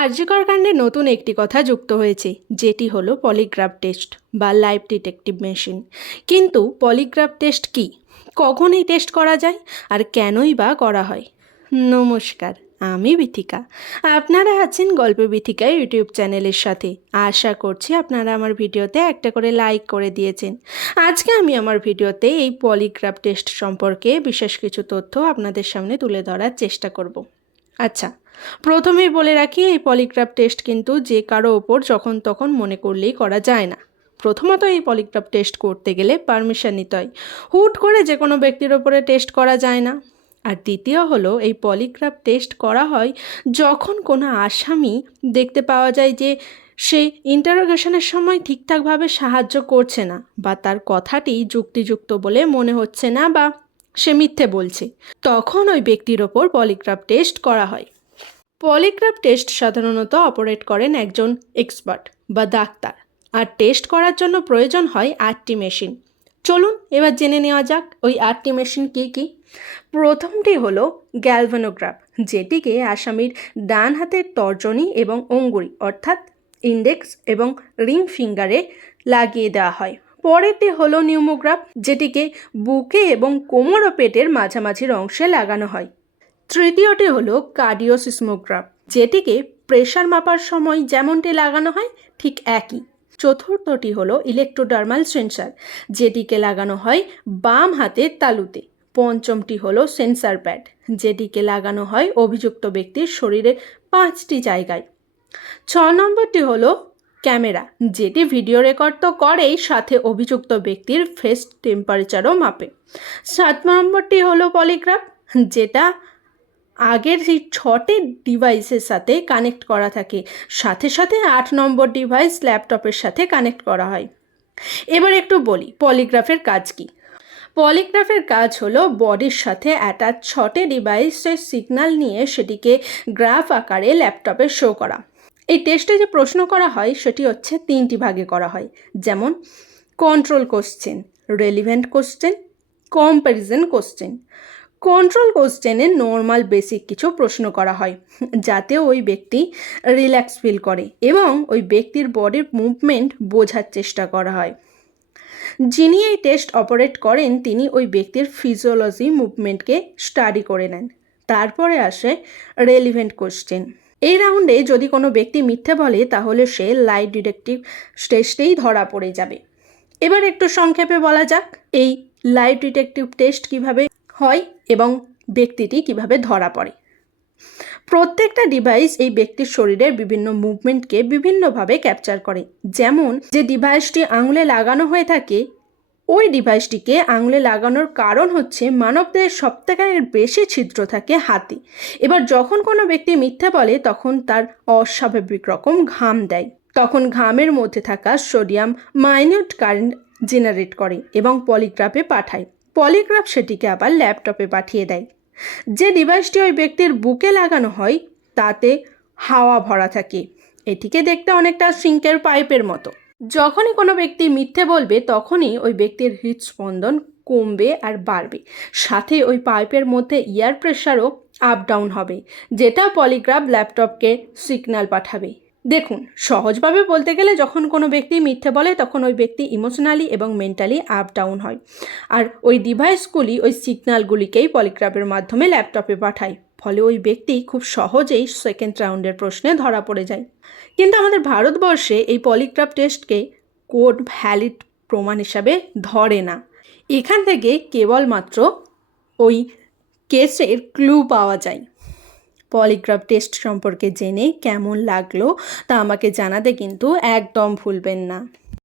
আর্যকর কাণ্ডে নতুন একটি কথা যুক্ত হয়েছে, যেটি হলো পলিগ্রাফ টেস্ট বা লাইভ ডিটেকটিভ মেশিন। কিন্তু পলিগ্রাফ টেস্ট কি? কখন এই টেস্ট করা যায় আর কেনই বা করা হয়? নমস্কার, আমি বিথিকা। আপনারা আছেন গল্প বিথিকা ইউটিউব চ্যানেলের সাথে। আশা করছি আপনারা আমার ভিডিওতে একটা করে লাইক করে দিয়েছেন। আজকে আমি আমার ভিডিওতে এই পলিগ্রাফ টেস্ট সম্পর্কে বিশেষ কিছু তথ্য আপনাদের সামনে তুলে ধরার চেষ্টা করব। আচ্ছা প্রথমেই বলে রাখি, এই পলিগ্রাফ টেস্ট কিন্তু যে কারও ওপর যখন তখন মনে করলেই করা যায় না। প্রথমত এই পলিগ্রাফ টেস্ট করতে গেলে পারমিশন নিতে হয়। হুট করে যে কোনো ব্যক্তির ওপরে টেস্ট করা যায় না। আর দ্বিতীয় হলো, এই পলিগ্রাফ টেস্ট করা হয় যখন কোনো আসামি দেখতে পাওয়া যায় যে সে ইন্টারোগেশনের সময় ঠিকঠাকভাবে সাহায্য করছে না বা তার কথাটি যুক্তিযুক্ত বলে মনে হচ্ছে না বা সে মিথ্যে বলছে। তখন ওই ব্যক্তির ওপর পলিগ্রাফ টেস্ট করা হয়। পলিগ্রাফ টেস্ট সাধারণত অপারেট করেন একজন এক্সপার্ট বা ডাক্তার। আর টেস্ট করার জন্য প্রয়োজন হয় আটটি মেশিন। চলুন এবার জেনে নেওয়া যাক ওই আটটি মেশিন কী কী। প্রথমটি হলো গ্যালভানোগ্রাফ, যেটিকে আসামির ডান হাতের তর্জনী এবং অঙ্গুরি অর্থাৎ ইন্ডেক্স এবং রিং ফিঙ্গারে লাগিয়ে দেওয়া হয়। পরেরটি হলো নিউমোগ্রাফ, যেটিকে বুকে এবং কোমর ও পেটের মাঝামাঝির অংশে লাগানো হয়। তৃতীয়টি হলো কার্ডিওসিসমোগ্রাফ, যেটিকে প্রেশার মাপার সময় যেমনটি লাগানো হয়, ঠিক একই। চতুর্থটি হলো ইলেকট্রোডার্মাল সেন্সার, যেটিকে লাগানো হয় বাম হাতের তালুতে। পঞ্চমটি হলো সেন্সার প্যাড, যেটিকে লাগানো হয় অভিযুক্ত ব্যক্তির শরীরের পাঁচটি জায়গায়। ছ নম্বরটি হলো ক্যামেরা। যেটি ভিডিও রেকর্ড তো করেই, সাথে অভিযুক্ত ব্যক্তির ফেস টেম্পারেচারও মাপে। সাত নম্বরটি হলো পলিগ্রাফ যেটা আগের সেই ছটি ডিভাইসের সাথে কানেক্ট করা থাকে। সাথে সাথে আট নম্বর ডিভাইস ল্যাপটপের সাথে কানেক্ট করা হয়। এবার একটু বলি পলিগ্রাফের কাজ কি? পলিগ্রাফের কাজ হলো বডির সাথে অ্যাটাচ ছটে ডিভাইসের সিগন্যাল নিয়ে সেটিকে গ্রাফ আকারে ল্যাপটপে শো করা। এই টেস্টে যে প্রশ্ন করা হয়, সেটি হচ্ছে তিনটি ভাগে করা হয়। যেমন control question relevant question comparison question control কোশ্চেনে নর্মাল বেসিক কিছু প্রশ্ন করা হয়, যাতে ওই ব্যক্তি রিল্যাক্স ফিল করে এবং ওই ব্যক্তির বডির মুভমেন্ট বোঝার চেষ্টা করা হয়। যিনি এই টেস্ট অপারেট করেন, তিনি ওই ব্যক্তির ফিজিওলজি মুভমেন্টকে স্টাডি করে নেন। তারপরে আসে রেলিভেন্ট কোশ্চেন এই রাউন্ডে যদি কোনো ব্যক্তি মিথ্যে বলে, তাহলে সে লাইট ডিটেকটিভ টেস্টেই ধরা পড়ে যাবে। এবার একটু সংক্ষেপে বলা যাক, এই লাইট ডিটেকটিভ টেস্ট কীভাবে হয় এবং ব্যক্তিটি কীভাবে ধরা পড়ে। প্রত্যেকটা ডিভাইস এই ব্যক্তির শরীরের বিভিন্ন মুভমেন্টকে বিভিন্নভাবে ক্যাপচার করে। যেমন, যে ডিভাইসটি আঙুলে লাগানো হয়ে থাকে ওই ডিভাইসটিকে আঙুলে লাগানোর কারণ হচ্ছে মানবদের সবথেকে বেশি ছিদ্র থাকে হাতে। এবার যখন কোনো ব্যক্তি মিথ্যা বলে, তখন তার অস্বাভাবিক রকম ঘাম দেয়। তখন ঘামের মধ্যে থাকা সোডিয়াম মাইনিউট কারেন্ট জেনারেট করে এবং পলিগ্রাফে পাঠায়। পলিগ্রাফ সেটিকে আবার ল্যাপটপে পাঠিয়ে দেয়। যে ডিভাইসটি ওই ব্যক্তির বুকে লাগানো হয়, তাতে হাওয়া ভরা থাকে। এটিকে দেখতে অনেকটা সিঙ্কের পাইপের মতো। যখনই কোনো ব্যক্তি মিথ্যে বলবে, তখনই ওই ব্যক্তির হৃদস্পন্দন কমবে আর বাড়বে। সাথে ওই পাইপের মধ্যে এয়ার প্রেশারও আপ ডাউন হবে, যেটা পলিগ্রাফ ল্যাপটপকে সিগন্যাল পাঠাবে। দেখুন, সহজভাবে বলতে গেলে যখন কোনো ব্যক্তি মিথ্যে বলে, তখন ওই ব্যক্তি ইমোশনালি এবং মেন্টালি আপ ডাউন হয়। আর ওই ডিভাইসগুলি ওই সিগন্যালগুলিকেই পলিগ্রাফের মাধ্যমে ল্যাপটপে পাঠায়। ফলে ওই ব্যক্তি খুব সহজেই সেকেন্ড রাউন্ডের প্রশ্নে ধরা পড়ে যায়। কিন্তু আমাদের ভারতবর্ষে এই পলিগ্রাফ টেস্টকে কোড ভ্যালিড প্রমাণ হিসাবে ধরে না। এখান থেকে কেবলমাত্র ওই কেসের ক্লু পাওয়া যায়। পলিগ্রাফ টেস্ট সম্পর্কে জেনে কেমন লাগল তা আমাকে জানাতে কিন্তু একদম ভুলবেন না।